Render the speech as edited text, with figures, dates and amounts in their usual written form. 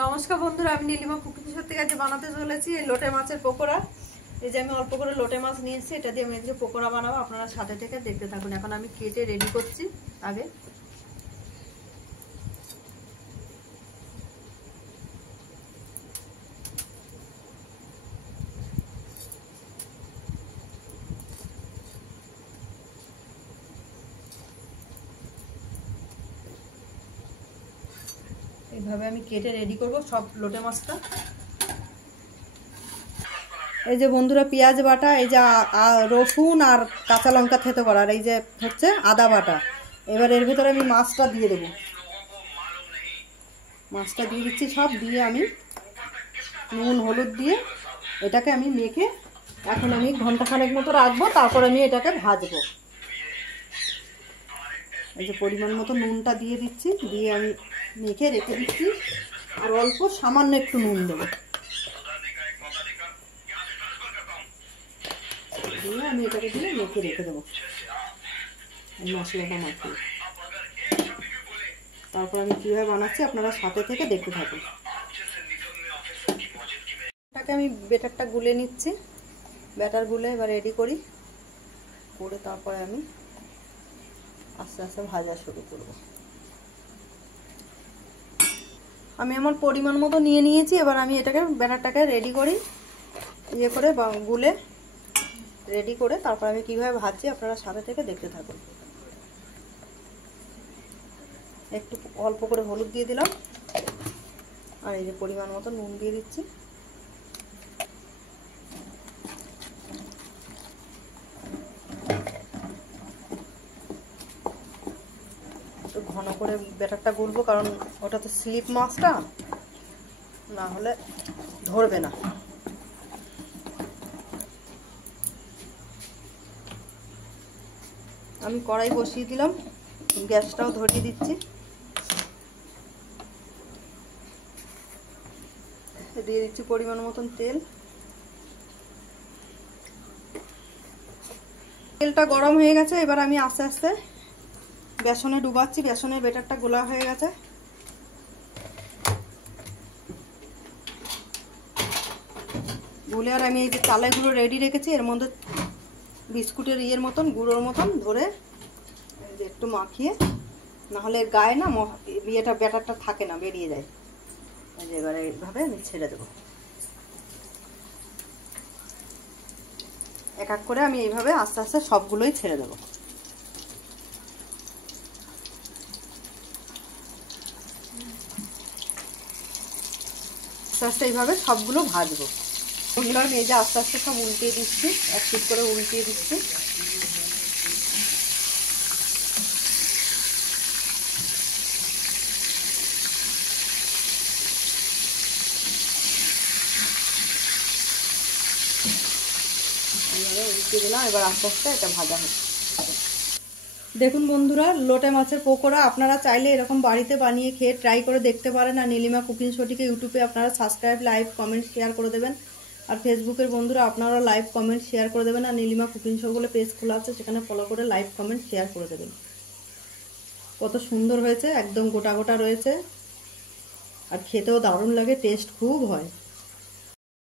নমস্কার বন্ধুরা, আমি নীলিমা কুকিং শো থেকে আজ বানাতে চলেছি এই লোটে মাছের পকোড়া। এই যে আমি অল্প করে লোটে মাছ নিয়েছি, এটা দিয়ে আমি যে পকোড়া বানাবো, আপনারা সাথে থেকে দেখতে থাকুন। এখন আমি কেটে রেডি করছি। আগে এইভাবে আমি কেটে রেডি করব সব লোটে মাছটা। এই যে বন্ধুরা, পেঁয়াজ বাটা, এই যে রসুন আর কাঁচা লঙ্কা থেতো করা, আর এই যে হচ্ছে আদা বাটা। এবার এর ভিতরে আমি মাছটা দিয়ে দেবো। মাছটা দিয়ে দিচ্ছি, সব দিয়ে আমি নুন হলুদ দিয়ে এটাকে আমি মেখে এখন আমি ঘন্টাখানেক মতো রাখবো, তারপর আমি এটাকে ভাজবো। এই যে পরিমাণ মতো নুনটা দিয়ে দিচ্ছি, দিয়ে আমি মেখে রেখে দিচ্ছি। আর অল্প সামান্য একটু নুন দেবো, দিয়ে আমি এটাকে দিয়ে মেখে রেখে দেবো মশলাটা মাখিয়ে। তারপর আমি কীভাবে বানাচ্ছি আপনারা সাথে থেকে দেখতে থাকুন। এটাকে আমি ব্যাটারটা গুলে নিচ্ছি, ব্যাটার গুলে এবার রেডি করি করে তারপরে আমি আস্তে আস্তে ভাজা শুরু করব। আমি আমার পরিমাণ মতো নিয়ে নিয়েছি, এবার আমি এটাকে ব্যাটারটাকে রেডি করি, ইয়ে করে গুলে রেডি করে তারপর আমি কিভাবে ভাজছি আপনারা সাথে থেকে দেখতে থাকুন। একটু অল্প করে হলুদ দিয়ে দিলাম, আর এই যে পরিমাণ মতো নুন দিয়ে দিচ্ছি। একটু ঘন করে ব্যাটারটা গুলবো, কারণ ওটা তো স্লিপ মাছটা, না হলে ধরবে না। আমি কড়াই বসিয়ে দিলাম, গ্যাসটাও ধরিয়ে দিচ্ছি, দিয়ে দিচ্ছি পরিমাণ মতন তেল। তেলটা গরম হয়ে গেছে, এবার আমি আস্তে আস্তে বেসনে ডুবাচ্ছি। বেসনের ব্যাটারটা গোলা হয়ে গেছে, গুলে আর আমি এই যে চালের গুঁড়ো রেডি রেখেছি, এর মধ্যে বিস্কুটের ইয়ের মতন গুঁড়োর মতন ধরে একটু মাখিয়ে, নাহলে গায়ে না ইয়েটা ব্যাটারটা থাকে না, বেরিয়ে যায়। এবারে এইভাবে আমি ছেড়ে দেবো, এক এক করে আমি এইভাবে আস্তে আস্তে সবগুলোই ছেড়ে দেবো। আস্তে আস্তে এইভাবে সবগুলো ভাজবো। ওগুলো আমি এই যে আস্তে আস্তে সব উল্টিয়ে দিচ্ছি, এক পিট করে উল্টিয়ে দিচ্ছি। উল্টিয়ে দিলাম, এবার আস্তে আস্তে এটা ভাজা হচ্ছে। দেখুন বন্ধুরা, লোটে মাছের পকোড়া আপনারা চাইলে এরকম বাড়িতে বানিয়ে খেয়ে ট্রাই করে দেখতে পারেন। আর নীলিমা কুকিং শোটিকে ইউটিউবে আপনারা সাবস্ক্রাইব, লাইক, কমেন্ট, শেয়ার করে দেবেন। আর ফেসবুকের বন্ধুরা আপনারা লাইক, কমেন্ট, শেয়ার করে দেবেন। আর নীলিমা কুকিং শো বলে পেজ খোলা আছে, সেখানে ফলো করে লাইক, কমেন্ট, শেয়ার করে দেবেন। কত সুন্দর হয়েছে, একদম গোটা গোটা রয়েছে, আর খেতেও দারুণ লাগে, টেস্ট খুব হয়।